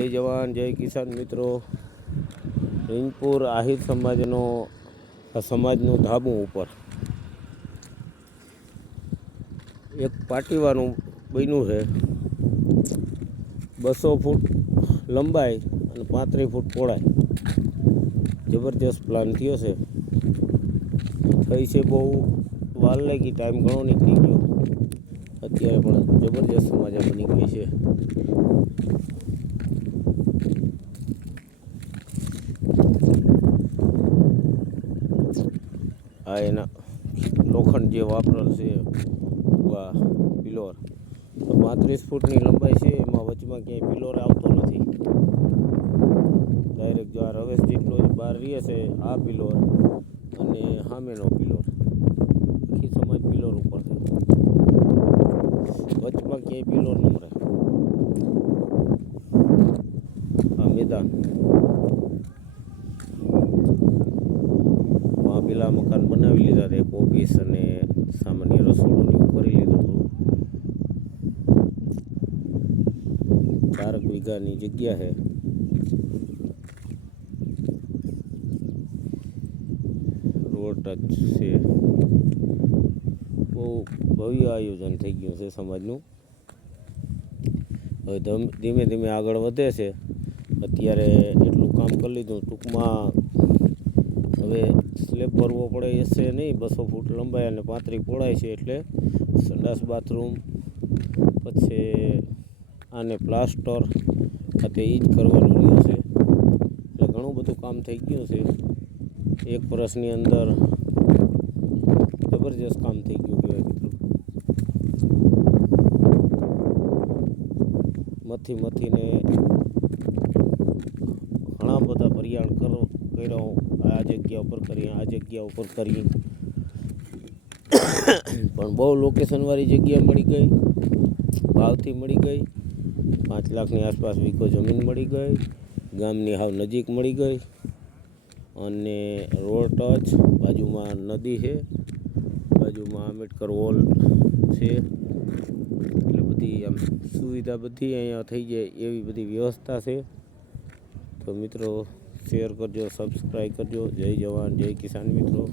જય જવાન, જય કિસાન મિત્રો. રીંગપુર આહિર સમાજનો, સમાજનું ધાબું ઉપર. એક પાટીવાનું બન્યું છે. બસો ફૂટ લંબાઈ અને પાંત્રીસ ફૂટ પહોળાઈ. જબરજસ્ત પ્લાન થયો છે. થઈ છે બહુ વાર લાગી ટાઈમ ઘણો નીકળી ગયો. અત્યારે પણ જબરજસ્ત સમાજા બની ગઈ છે. આ એના લોખંડ જે વાપરેલ છે આ પિલોર. તો પાંત્રીસ ફૂટની લંબાઈ છે, એમાં વચમાં ક્યાંય પિલોર આવતો નથી. ડાયરેક્ટ જો આ રવેશ જેટલો જ બહાર રહે છે, આ પિલોર અને સામેનો પિલોર. આખી સમાજ પિલોર ઉપર છે. વચમાં ક્યાંય પિલોર ન રહે. આ મેદાન. માં મકાન બનાવી લીધા હતા, એક ઓફિસ અને સામાન્ય રસોડું એવું કરી લીધું હતું. બારક વીઘાની જગ્યા છે. રોડ ટચ છે. બહુ ભવ્ય આયોજન થઈ ગયું છે સમાજનું. હવે ધીમે ધીમે આગળ વધે છે. અત્યારે એટલું કામ કરી લીધું, ટૂંકમાં હવે સ્લેબ ભરવો પડે એસે નહીં. બસો ફૂટ લંબાઈ અને પાંત્રી પહોળાઈ છે એટલે સંડાસ બાથરૂમ, પછી આને પ્લાસ્ટર તે એ જ કરવાનું રહ્યું છે. એટલે ઘણું બધું કામ થઈ ગયું છે. એક વર્ષની અંદર જબરજસ્ત કામ થઈ ગયું કહેવાય મિત્રો મથી મથીને ઘણા બધા પર્યાણ કરો કર્યો આ જગ્યા ઉપર કરીએ, આ જગ્યા ઉપર કરીએ. પણ બહુ લોકેશનવાળી જગ્યા મળી ગઈ, ભાવથી મળી ગઈ. પાંચ લાખની આસપાસ વીઘો જમીન મળી ગઈ, ગામની હાવ નજીક મળી ગઈ. અને રોડ ટચ બાજુમાં નદી છે, બાજુમાં આંબેડકર વોલ છે. એટલે બધી આમ સુવિધા બધી અહીંયા થઈ જાય એવી બધી વ્યવસ્થા છે. તો મિત્રો શેર કરજો સબસ્ક્રાઈબ કરજો. જય જવાન જય કિસાન મિત્રો.